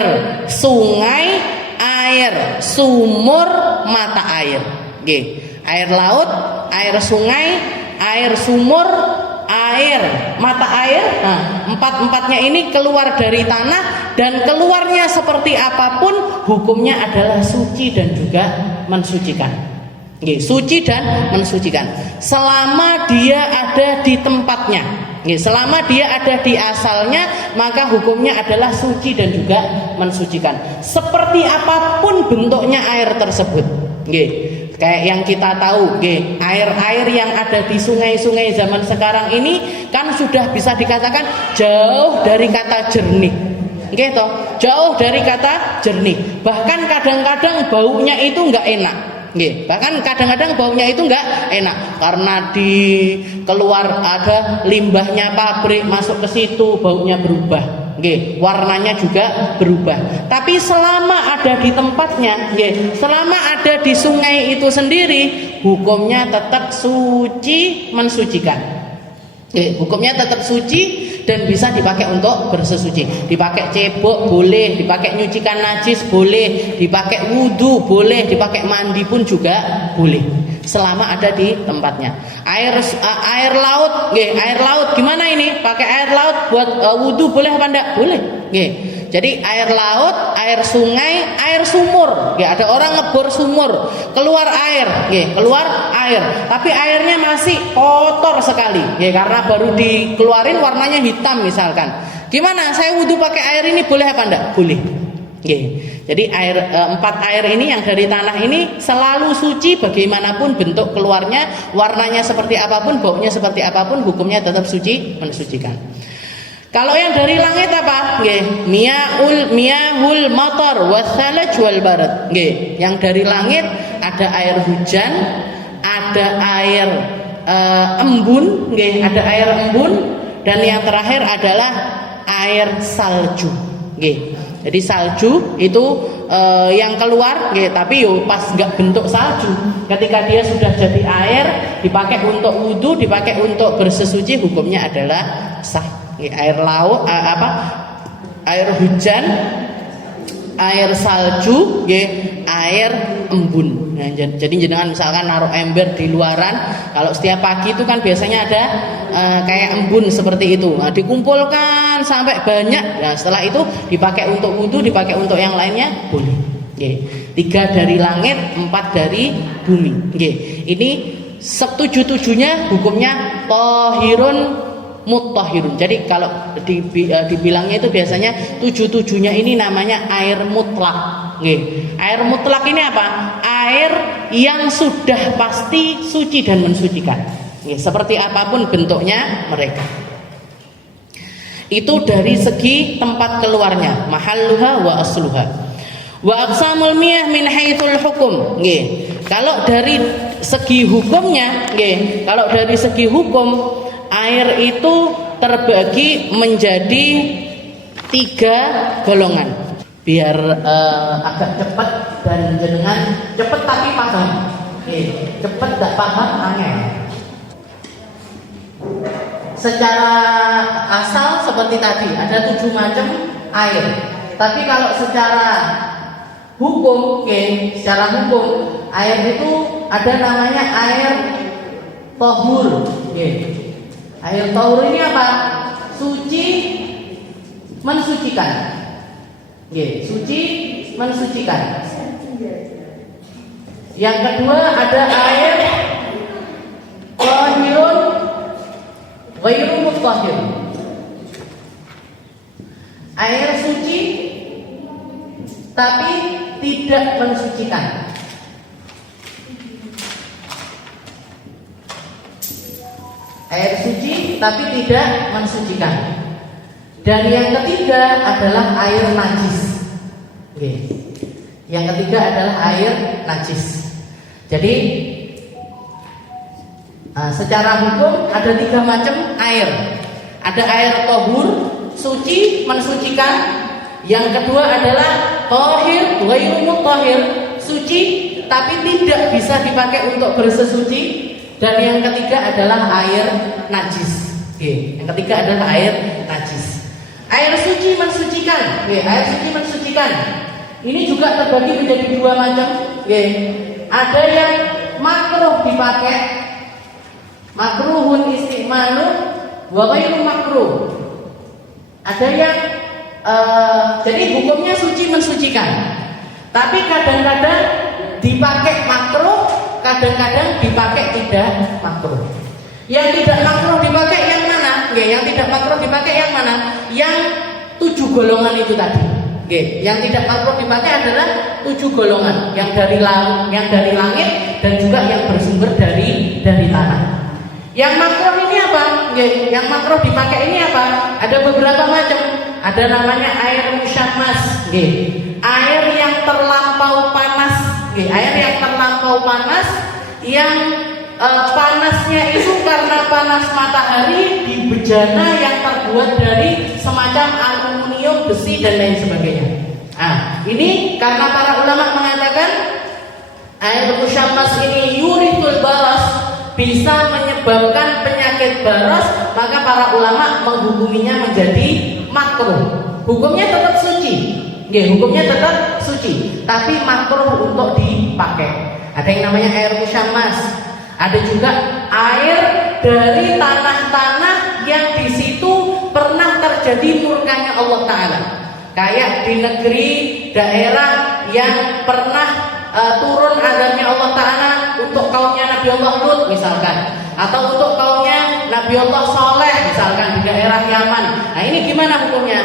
sungai, air sumur, mata air. Air laut, air sungai, air sumur, air mata air. Nah, 4-4-nya ini keluar dari tanah dan keluarnya seperti apapun hukumnya adalah suci dan juga mensucikan. Suci dan mensucikan selama dia ada di tempatnya. Selama dia ada di asalnya, maka hukumnya adalah suci dan juga mensucikan. Seperti apapun bentuknya air tersebut. Kayak yang kita tahu, air-air yang ada di sungai-sungai zaman sekarang ini kan sudah bisa dikatakan jauh dari kata jernih. Jauh dari kata jernih. Bahkan kadang-kadang baunya itu nggak enak. Bahkan kadang-kadang baunya itu nggak enak karena di keluar ada limbahnya pabrik masuk ke situ, baunya berubah. Warnanya juga berubah. Tapi selama ada di tempatnya, selama ada di sungai itu sendiri, hukumnya tetap suci mensucikan. Hukumnya tetap suci dan bisa dipakai untuk bersesuci. Dipakai cebok boleh, dipakai nyucikan najis boleh, dipakai wudhu boleh, dipakai mandi pun juga boleh. Selama ada di tempatnya. Air laut, air laut gimana ini? Pakai air laut buat wudhu boleh apa enggak? Boleh. Jadi air laut, air sungai, air sumur. Ada orang ngebor sumur, keluar air, keluar air. Tapi airnya masih kotor sekali, karena baru dikeluarin warnanya hitam misalkan. Gimana? Saya wudhu pakai air ini boleh apa enggak? Boleh. Jadi 4 air ini yang dari tanah ini selalu suci bagaimanapun bentuk keluarnya, warnanya seperti apapun, baunya seperti apapun, hukumnya tetap suci mensucikan. Kalau yang dari langit apa? Miyahul matar wasalaj wal barat. Yang dari langit ada air hujan, ada air embun, ada air embun, dan yang terakhir adalah air salju. Jadi salju itu yang keluar, tapi pas nggak bentuk salju. Ketika dia sudah jadi air, dipakai untuk wudhu, dipakai untuk bersesuci, hukumnya adalah sah. Air laut, air hujan, air salju, air embun. Nah, jadi jenengan misalkan naruh ember di luaran, kalau setiap pagi itu kan biasanya ada kayak embun seperti itu. Nah, dikumpulkan sampai banyak. Nah, setelah itu dipakai untuk wudhu, dipakai untuk yang lainnya boleh. 3 dari langit, 4 dari bumi. Ini 7-7-nya hukumnya tahirun mutahhirun. Jadi kalau dibilangnya itu biasanya 7-7-nya ini namanya air mutlak. Air mutlak ini apa? Air yang sudah pasti suci dan mensucikan. Seperti apapun bentuknya mereka. Itu dari segi tempat keluarnya, mahalluha wa asluha. Wa aqsamul miyah min haitsul hukum. Kalau dari segi hukumnya, kalau dari segi hukum air itu terbagi menjadi 3 golongan. Biar agak cepat dan jenengan cepat tapi paham. Cepat tak paham angel. Secara asal seperti tadi ada 7 macam air. Tapi kalau secara hukum, secara hukum air itu ada namanya air tohur. Air tohur ini apa? Suci, mensucikan. Suci, mensucikan. Yang kedua ada air tahirun ghairu mutahhir. Air suci tapi tidak mensucikan. Air suci tapi tidak mensucikan. Dan yang ketiga adalah air najis. Yang ketiga adalah air najis. Jadi secara hukum ada 3 macam air. Ada air tohur, suci, mensucikan. Yang kedua adalah tohir, ghairu mutahhir, suci tapi tidak bisa dipakai untuk bersesuci. Dan yang ketiga adalah air najis. Yang ketiga adalah air najis. Air suci mensucikan. Air suci mensucikan. Ini juga terbagi menjadi 2 macam. Ada yang makruh dipakai, makruhun istimalu, wa ghairu makruh. Ada yang jadi hukumnya suci mensucikan, tapi kadang-kadang dipakai makruh, kadang-kadang dipakai tidak makruh. Yang tidak makruh dipakai yang mana? Yang tidak makruh dipakai yang mana? Yang 7 golongan itu tadi. Yang tidak makruh dipakai adalah 7 golongan, yang dari langit dan juga yang bersumber dari tanah. Yang makruh ini apa? Yang makruh dipakai ini apa? Ada beberapa macam. Ada namanya air musyammas, air yang terlampau panas, air yang terlampau panas, yang panasnya itu karena panas matahari di bejana yang terbuat dari semacam aluminium, besi dan lain sebagainya. Ini karena para ulama mengatakan air musyammas ini yurithul baras, bisa menyebabkan penyakit baras, maka para ulama menghukuminya menjadi makruh. Hukumnya tetap suci, hukumnya tetap suci, tapi makruh untuk dipakai. Ada yang namanya air musyammas. Ada juga air dari tanah-tanah yang di situ pernah terjadi murkanya Allah Ta'ala. Kayak di negeri daerah yang pernah turun azabnya Allah Ta'ala untuk kaumnya Nabi Allah Lut misalkan, atau untuk kaumnya Nabi Allah Soleh misalkan di daerah Yaman. Nah ini gimana hukumnya?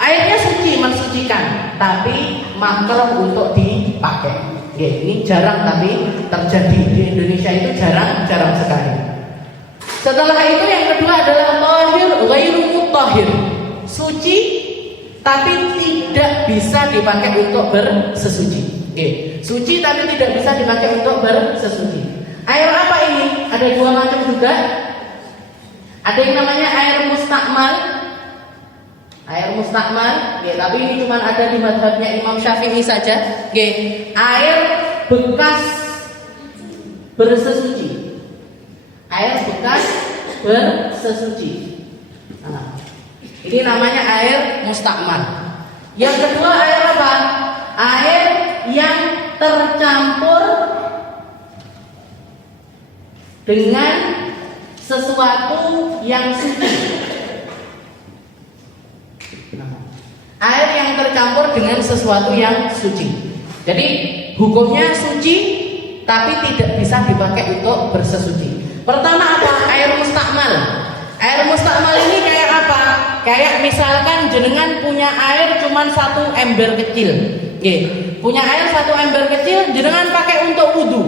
Airnya suci, mensucikan, tapi makruh untuk dipakai. Ini jarang tapi terjadi di Indonesia, itu jarang sekali. Setelah itu yang kedua adalah tahir ghairu mutahhir, suci tapi tidak bisa dipakai untuk bersesuci. Suci tapi tidak bisa dipakai untuk bersesuci. Air apa ini? Ada 2 macam juga. Ada yang namanya air mustakmal. Air mustakmal, tapi ini cuma ada di mazhabnya Imam Syafi'i saja. Air bekas bersesuci. Air bekas bersesuci. Ini namanya air mustakmal. Yang kedua air apa? Air yang tercampur dengan sesuatu yang suci. Air yang tercampur dengan sesuatu yang suci. Jadi hukumnya suci tapi tidak bisa dipakai untuk bersesuci. Pertama apa? Air mustakmal. Air mustakmal ini kayak apa? Kayak misalkan jenengan punya air cuman 1 ember kecil. Punya air 1 ember kecil, jenengan pakai untuk wudu.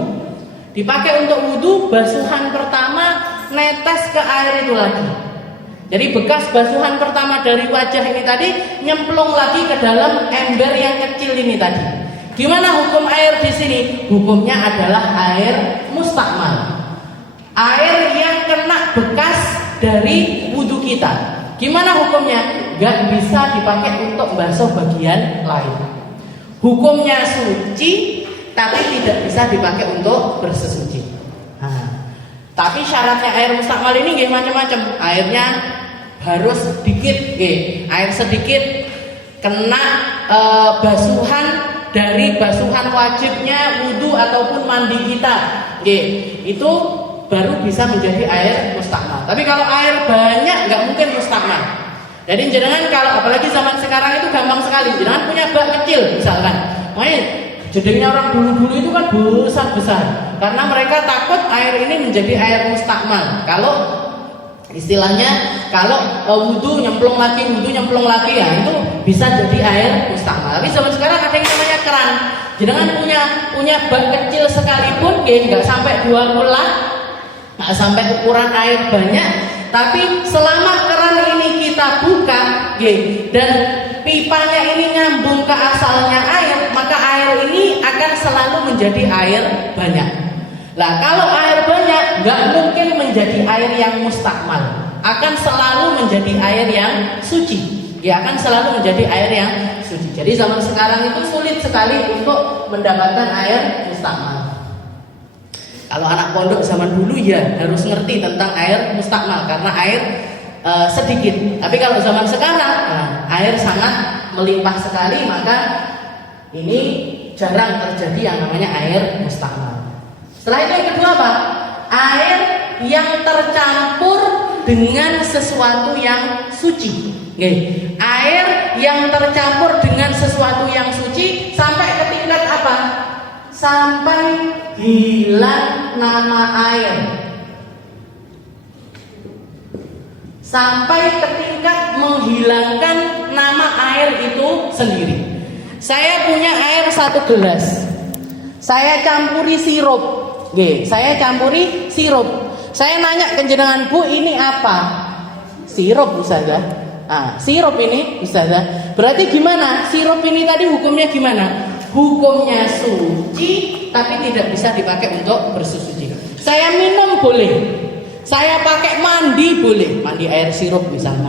Dipakai untuk wudu, basuhan pertama netes ke air itu lagi. Jadi bekas basuhan pertama dari wajah ini tadi nyemplung lagi ke dalam ember yang kecil ini tadi. Gimana hukum air di sini? Hukumnya adalah air mustakmal. Air yang kena bekas dari wudu kita. Gimana hukumnya? Gak bisa dipakai untuk basuh bagian lain. Hukumnya suci, tapi tidak bisa dipakai untuk bersesuci. Tapi syaratnya air mustakmal ini macam-macam. Airnya harus sedikit, air sedikit kena basuhan dari basuhan wajibnya wudu ataupun mandi kita. Oke, itu baru bisa menjadi air mustakmal. Tapi kalau air banyak nggak mungkin mustakmal. Jadi jenengan kalau apalagi zaman sekarang itu gampang sekali. Jenengan punya bak kecil misalkan, jedingnya orang dulu-dulu itu kan besar-besar. Karena mereka takut air ini menjadi air mustakmal. Kalau istilahnya kalau wudu nyemplung lagi ya itu bisa jadi air mustakmal. Tapi zaman sekarang ada yang namanya keran. Jenengan punya bak kecil sekalipun, nggak sampai 2 kulah, nggak sampai ukuran air banyak. Tapi selama keran ini kita buka, dan pipanya ini nyambung ke asalnya air, maka air ini akan selalu menjadi air banyak. Lah kalau air banyak nggak mungkin menjadi air yang mustakmal, akan selalu menjadi air yang suci. Akan selalu menjadi air yang suci. Jadi zaman sekarang itu sulit sekali untuk mendapatkan air mustakmal. Kalau anak pondok zaman dulu ya harus ngerti tentang air mustakmal karena air sedikit. Tapi kalau zaman sekarang air sangat melimpah sekali, maka ini jarang terjadi yang namanya air mustakmal. Setelah itu yang kedua apa? Air yang tercampur dengan sesuatu yang suci. Air yang tercampur dengan sesuatu yang suci sampai ke tingkat apa? Sampai hilang nama air. Sampai ke tingkat menghilangkan nama air itu sendiri. Saya punya air 1 gelas. Saya campuri sirup. Saya campuri sirup. Saya nanya ke jenengan, Bu, ini apa? Sirup, Ustazah. Sirup ini, Ustazah. Berarti gimana? Sirup ini tadi hukumnya gimana? Hukumnya suci, tapi tidak bisa dipakai untuk bersuci. Saya minum boleh, saya pakai mandi boleh, mandi air sirup misalnya.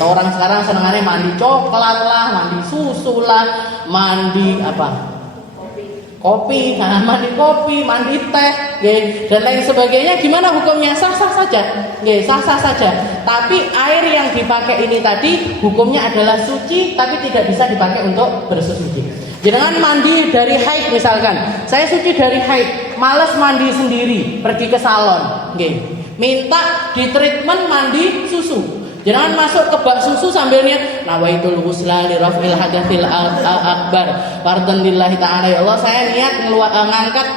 Orang sekarang senangannya mandi coklat lah, mandi susu lah, mandi apa? Kopi, mandi kopi, mandi teh, dan lain sebagainya. Gimana hukumnya? Sah-sah saja, sah-sah saja. Tapi air yang dipakai ini tadi hukumnya adalah suci, tapi tidak bisa dipakai untuk bersuci. Jangan mandi dari haid misalkan. Saya suci dari haid, malas mandi sendiri, pergi ke salon, minta di treatment mandi susu. Jangan masuk ke bak susu sambil niat nawaitul ghusla li raf'il hadatsil akbar fardan lillahi ta'ala. Ya Allah, saya niat ngangkat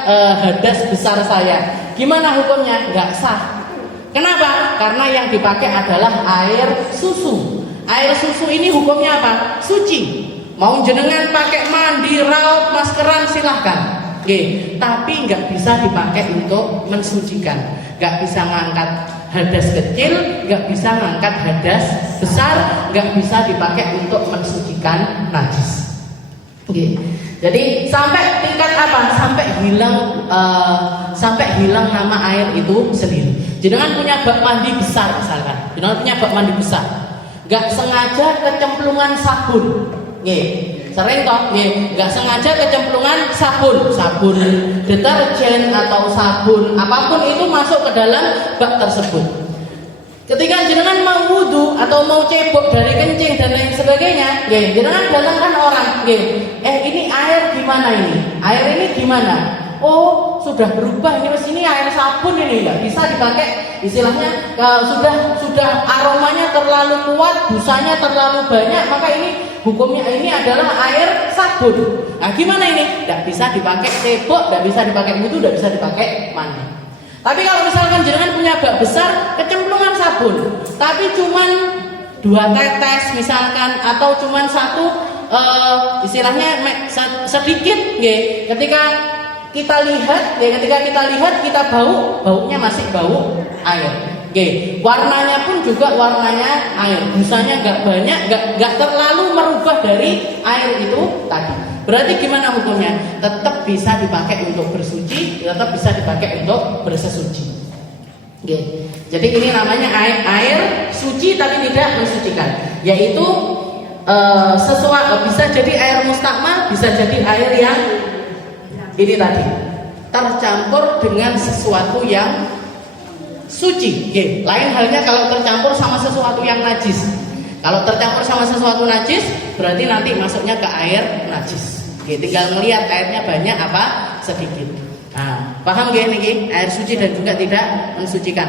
hadas besar saya. Gimana hukumnya? Enggak sah. Kenapa? Karena yang dipakai adalah air susu. Air susu ini hukumnya apa? Suci. Mau jenengan pakai mandi, raut, maskeran silahkan. Tapi nggak bisa dipakai untuk mensucikan. Nggak bisa ngangkat hadas kecil, nggak bisa ngangkat hadas besar, nggak bisa dipakai untuk mensucikan najis. Jadi sampai tingkat apa? Sampai hilang nama air itu sendiri. Jenengan punya bak mandi besar misalkan. Jenengan punya bak mandi besar, nggak sengaja kecemplungan sabun. Sering toh, nggak sengaja kecemplungan sabun deterjen atau sabun apapun itu masuk ke dalam bak tersebut. Ketika jenengan mau wudu atau mau cebok dari kencing dan lain sebagainya, jenengan datangkan orang, ini air gimana ini? Air ini gimana? Oh, sudah berubah ini air sabun ini, nggak bisa dipakai. Istilahnya sudah aromanya terlalu kuat, busanya terlalu banyak, maka ini hukumnya ini adalah air sabun. Nah, gimana ini? Tidak bisa dipakai cebok, tidak bisa dipakai wudu, tidak bisa dipakai mandi. Tapi kalau misalkan jenengan punya bak besar, kecemplungan sabun, tapi cuman 2 tetes misalkan, atau cuman 1 istilahnya sedikit, ketika kita lihat, kita baunya masih bau air. Warnanya pun juga warnanya air, busanya nggak banyak, nggak terlalu merubah dari air itu tadi. Berarti gimana hukumnya? Tetap bisa dipakai untuk bersuci, tetap bisa dipakai untuk bersesuci. Jadi ini namanya air suci tapi tidak mensucikan, yaitu sesuatu bisa jadi air mustakmal, bisa jadi air yang ini tadi tercampur dengan sesuatu yang suci. Lain halnya kalau tercampur sama sesuatu yang najis. Kalau tercampur sama sesuatu najis, berarti nanti masuknya ke air najis. Nggih, tinggal ngelihat airnya banyak apa sedikit. Nah, paham nggih niki? Air suci dan juga tidak mensucikan.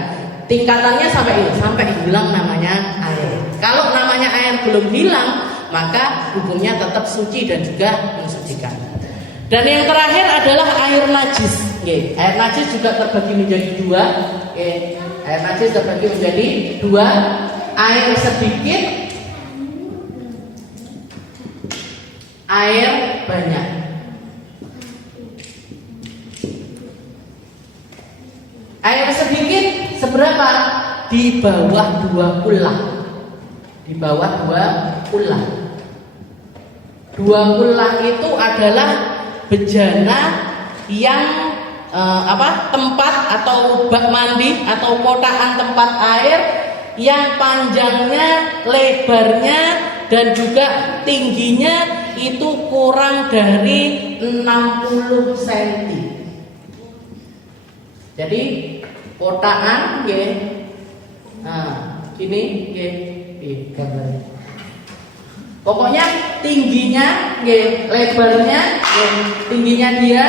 Tingkatannya sampai ini, sampai hilang namanya air. Kalau namanya air belum hilang, maka hukumnya tetap suci dan juga mensucikan. Dan yang terakhir adalah air najis. Nggih, air najis juga terbagi menjadi dua. Nggih, air najis terbagi menjadi dua. Air sedikit, air banyak. Air sedikit seberapa? Di bawah 2 kullah. Di bawah 2 kullah. 2 kullah itu adalah bejana yang tempat atau bak mandi atau kotaan tempat air yang panjangnya, lebarnya dan juga tingginya itu kurang dari 60 cm. Jadi kotaan nggih. Nah, ini nggih gambarnya. Pokoknya tingginya nggih, lebarnya nggih, tingginya dia,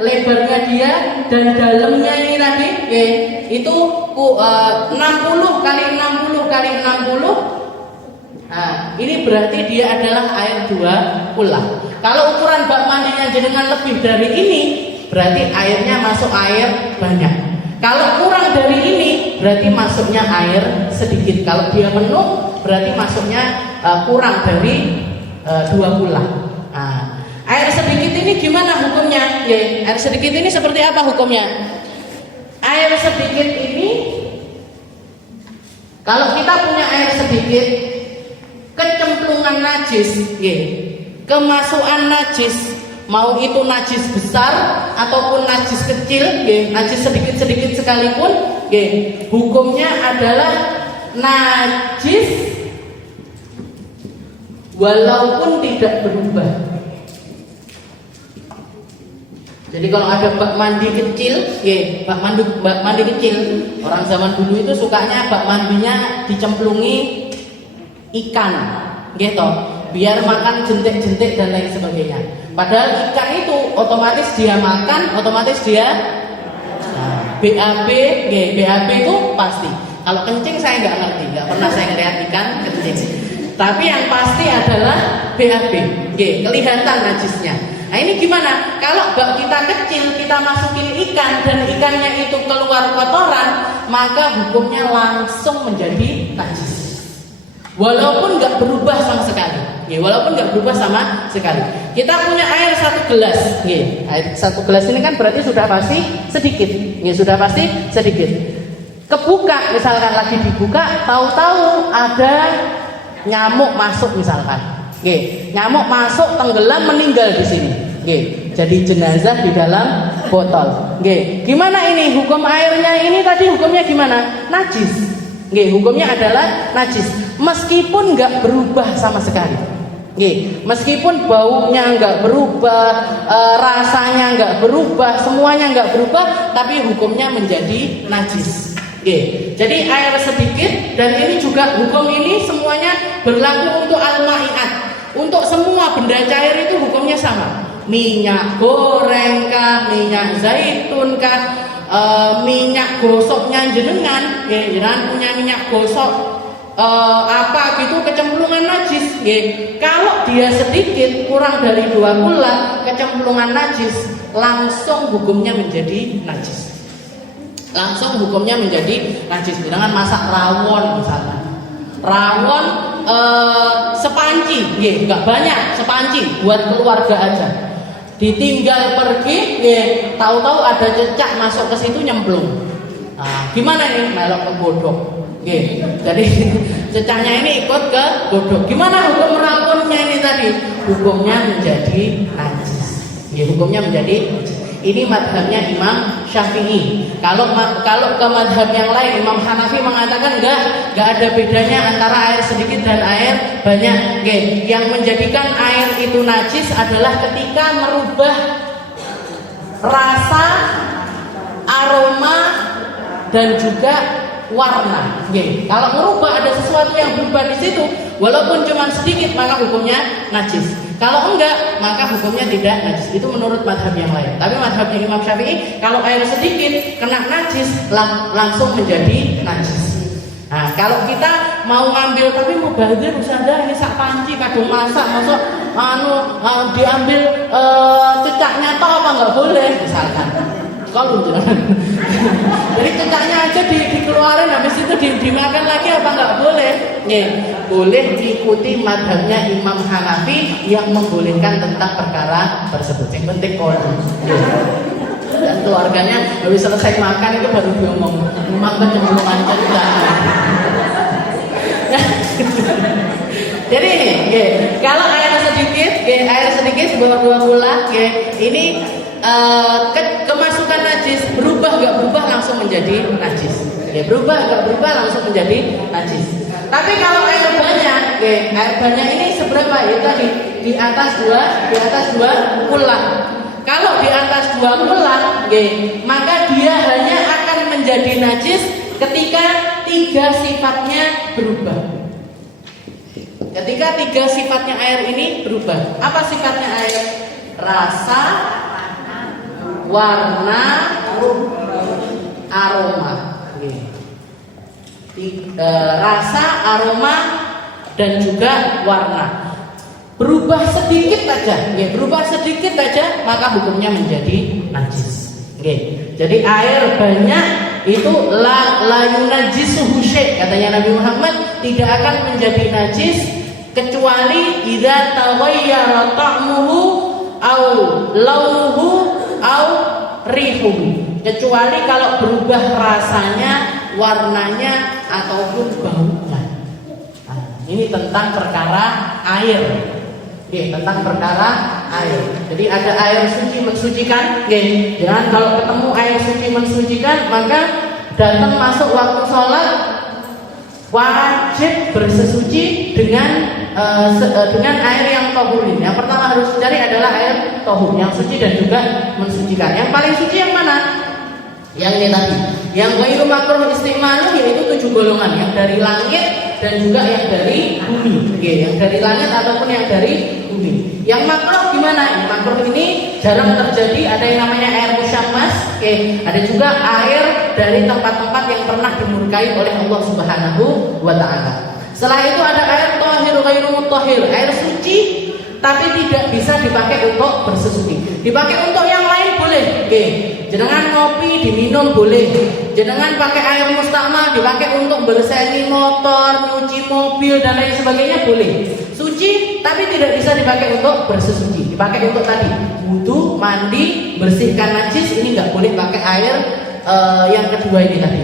lebarnya dia dan dalamnya ini tadi nggih, itu 60 kali 60 kali 60. Nah, ini berarti dia adalah air 2 kullah. Kalau ukuran bak mandinya jenengan lebih dari ini, berarti airnya masuk air banyak. Kalau kurang dari ini, berarti masuknya air sedikit. Kalau dia penuh, berarti masuknya kurang dari 2 kullah. Nah, air sedikit ini gimana hukumnya? Ya, air sedikit ini seperti apa hukumnya? Air sedikit ini, kalau kita punya air sedikit, kecemplungan najis, kemasukan najis, mau itu najis besar ataupun najis kecil, najis sedikit-sedikit sekalipun, hukumnya adalah najis walaupun tidak berubah. Jadi kalau ada bak mandi kecil, bak mandi kecil, orang zaman dulu itu sukanya bak mandinya dicemplungi ikan, gitu, biar makan jentik-jentik dan lain sebagainya. Padahal ikan itu otomatis dia makan, otomatis dia BAB, BAB itu pasti. Kalau kencing saya nggak ngerti, nggak pernah saya ngeliat ikan kencing. Tapi yang pasti adalah BAB, kelihatan najisnya. Nah ini gimana? Kalau bak kita kecil, kita masukin ikan dan ikannya itu keluar kotoran, maka hukumnya langsung menjadi najis. Walaupun nggak berubah sama sekali, walaupun nggak berubah sama sekali. Kita punya air 1 gelas, air 1 gelas ini kan berarti sudah pasti sedikit, sudah pasti sedikit. Kebuka, misalkan lagi dibuka, tahu-tahu ada nyamuk masuk misalkan, nyamuk masuk, tenggelam, meninggal di sini, jadi jenazah di dalam botol. Gimana ini hukum airnya ini tadi hukumnya gimana? Najis. Hukumnya adalah najis, meskipun nggak berubah sama sekali. Meskipun baunya nggak berubah, rasanya nggak berubah, semuanya nggak berubah, tapi hukumnya menjadi najis. Jadi air sedikit, dan ini juga hukum ini semuanya berlaku untuk al-ma'iat. Untuk semua benda cair itu hukumnya sama. Minyak goreng kah, minyak zaitun kah, minyak gosoknya jenengan, jenengan punya minyak gosok apa gitu kecemplungan najis, kalau dia sedikit kurang dari 2 kullah kecemplungan najis, langsung hukumnya menjadi najis. Langsung hukumnya menjadi najis. Jenengan masak rawon misalnya, rawon sepanci, nggak banyak, sepanci buat keluarga aja. Ditinggal pergi, tahu-tahu ada cecak masuk ke situ nyemplung. Nah, gimana nih? Melok ke godok. Jadi cecaknya ini ikut ke godok. Gimana hukum rawonnya ini tadi? Hukumnya menjadi najis. Hukumnya menjadi najis. Ini madhabnya Imam Syafi'i. Kalau ke madhab yang lain, Imam Hanafi mengatakan enggak ada bedanya antara air sedikit dan air banyak. Yang menjadikan air itu najis adalah ketika merubah rasa, aroma dan juga warna. Kalau merubah ada sesuatu sesuatu yang berubah di situ, walaupun cuma sedikit, maka hukumnya najis. Kalau enggak, maka hukumnya tidak najis. Itu menurut madhab yang lain. Tapi madhabnya Imam Syafi'i, kalau air sedikit kena najis, langsung menjadi najis. Nah, kalau kita mau ngambil tapi mau bazir usada ini sak panci kadung masak, masuk diambil cecaknya toh apa enggak boleh misalkan. Kalau jadi cecaknya aja dikeluarin, habis itu dimakan lagi apa enggak boleh? Boleh diikuti madhabnya Imam Hanafi yang membolehkan tentang perkara tersebut. Yang penting kolon. Dan keluarganya habis selesai makan itu baru diomong, makan cemplungan cerita. Jadi ini, kalau air sedikit sebuah 2 gula, ini kemasukan najis, berubah nggak berubah langsung menjadi najis. Berubah nggak berubah langsung menjadi najis. Tapi kalau air banyak ini seberapa ya tadi? Di atas 2 gula. Kalau di atas 2 gula, maka dia hanya akan menjadi najis ketika 3 sifatnya berubah. Ketika 3 sifatnya air ini berubah. Apa sifatnya air? Rasa, warna, aroma. Rasa, aroma, dan juga warna. Berubah sedikit aja, maka hukumnya menjadi najis. Jadi air banyak itu la yunajjisuhu syai', katanya Nabi Muhammad, tidak akan menjadi najis kecuali idza taghayyara ta'muhu au launuhu au rihuhu. Kecuali kalau berubah rasanya, warnanya ataupun baunya. Ini tentang perkara air. Tentang perkara air. Jadi ada air suci mensucikan. Jangan kalau ketemu air suci mensucikan, maka datang masuk waktu sholat wajib bersesuci dengan air yang tohurin. Yang pertama harus dicari adalah air tohur yang suci dan juga mensucikan. Yang paling suci yang mana? Yang ini tadi. Yang ghairu makruh istimalu, yaitu 7 golongan, yang dari langit dan juga yang dari bumi. Yang dari langit ataupun yang dari bumi. Yang makruh gimana? Yang makruh ini jarang terjadi. Ada yang namanya air musyammas. Ada juga air dari tempat-tempat yang pernah dimurkai oleh Allah Subhanahu wa taala. Setelah itu ada air thahir ghairu mutahhir, air suci tapi tidak bisa dipakai untuk bersesuci. Dipakai untuk yang lain boleh. Jenengan ngopi diminum boleh. Jenengan pakai air mustakmal dipakai untuk bersihkan motor, nyuci mobil dan lain sebagainya boleh. Suci tapi tidak bisa dipakai untuk bersesuci. Dipakai untuk tadi wudu, mandi, bersihkan najis, ini nggak boleh pakai air yang kedua ini tadi.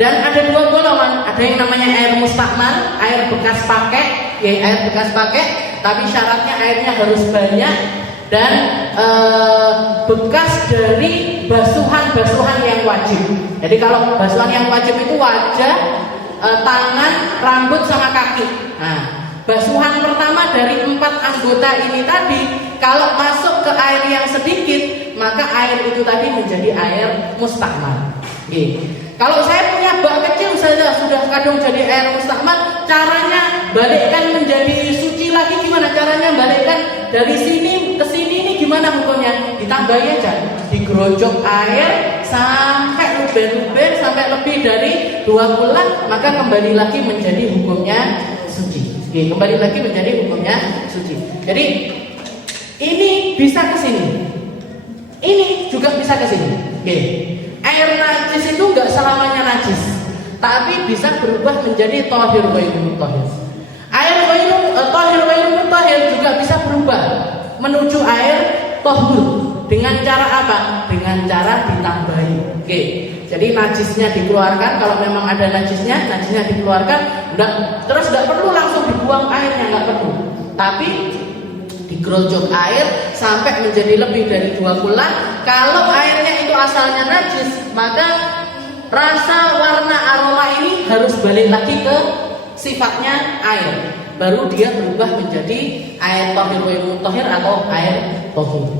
Dan ada 2 golongan, ada yang namanya air mustakmal, air bekas pakai, air bekas pakai, tapi syaratnya airnya harus banyak dan bekas dari basuhan yang wajib. Jadi kalau basuhan yang wajib itu wajah, tangan, rambut sama kaki. Nah, basuhan pertama dari 4 anggota ini tadi, kalau masuk ke air yang sedikit, maka air itu tadi menjadi air mustakmal. Kalau saya punya bak kecil saja sudah kadung jadi air mustakmal, caranya balikkan menjadi suci lagi gimana? Caranya balikkan dari sini ke sini ini gimana hukumnya? Ditambahi aja, digerojok air sampai luber-luber sampai lebih dari 2 bulan, maka kembali lagi menjadi hukumnya suci. Kembali lagi menjadi hukumnya suci. Jadi ini bisa ke sini, ini juga bisa ke sini. Air najis itu enggak selamanya najis, tapi bisa berubah menjadi thahir ghairu mutahhir. Air thahir ghairu mutahhir juga bisa berubah menuju air tahur. Dengan cara apa? Dengan cara ditambahi. Jadi najisnya dikeluarkan, kalau memang ada najisnya dikeluarkan, terus enggak perlu langsung dibuang airnya, enggak perlu. Tapi digerojok air sampai menjadi lebih dari 2 bulan. Kalau airnya itu asalnya najis, maka rasa, warna, aroma ini harus balik lagi ke sifatnya air. Baru dia berubah menjadi air thahir ghairu mutahhir atau air tahur.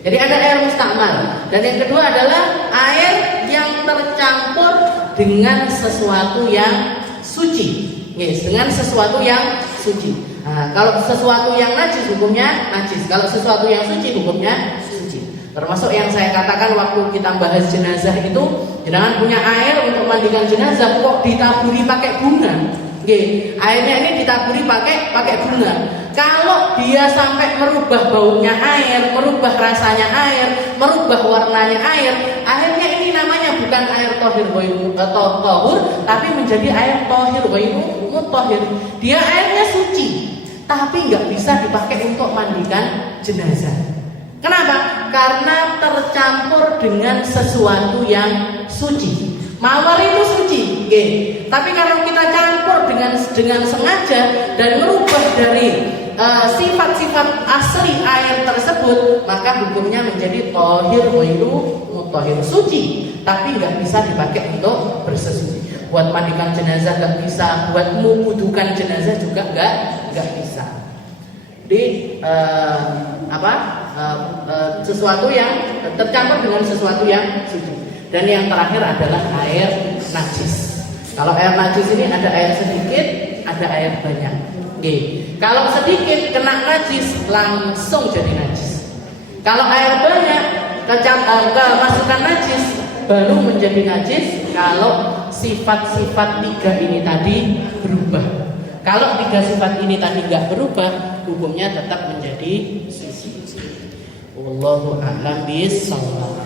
Jadi ada air mustakmal. Dan yang kedua adalah air yang tercampur dengan sesuatu yang suci. Yes, dengan sesuatu yang suci. Nah, kalau sesuatu yang najis hukumnya najis. Kalau sesuatu yang suci hukumnya suci. Termasuk yang saya katakan waktu kita bahas jenazah itu, jangan punya air untuk mandikan jenazah kok ditaburi pakai bunga. Nggih, airnya ini ditaburi pakai bunga. Kalau dia sampai merubah baunya air, merubah rasanya air, merubah warnanya air, akhirnya ini namanya bukan air tohir ghairu tohur, tapi menjadi air tohir ghairu mutahhir. Dia airnya suci, tapi nggak bisa dipakai untuk mandikan jenazah. Kenapa? Karena tercampur dengan sesuatu yang suci. Mawar itu suci, okay. Tapi kalau kita campur dengan sengaja dan merubah dari sifat-sifat asli air tersebut, maka hukumnya menjadi tohir ghairu mutahhir, suci, tapi nggak bisa dipakai untuk bersesuci. Buat mandikan jenazah nggak bisa, buat mengudukan jenazah juga nggak bisa. Jadi sesuatu yang tercampur dengan sesuatu yang suci. Dan yang terakhir adalah air najis. Kalau air najis ini ada air sedikit, ada air banyak. Oke. Kalau sedikit kena najis langsung jadi najis. Kalau air banyak kemasukan najis baru menjadi najis kalau sifat-sifat tiga ini tadi berubah. Kalau tiga sifat ini tadi nggak berubah, hukumnya tetap menjadi suci. Wallahu a'lam bishawab.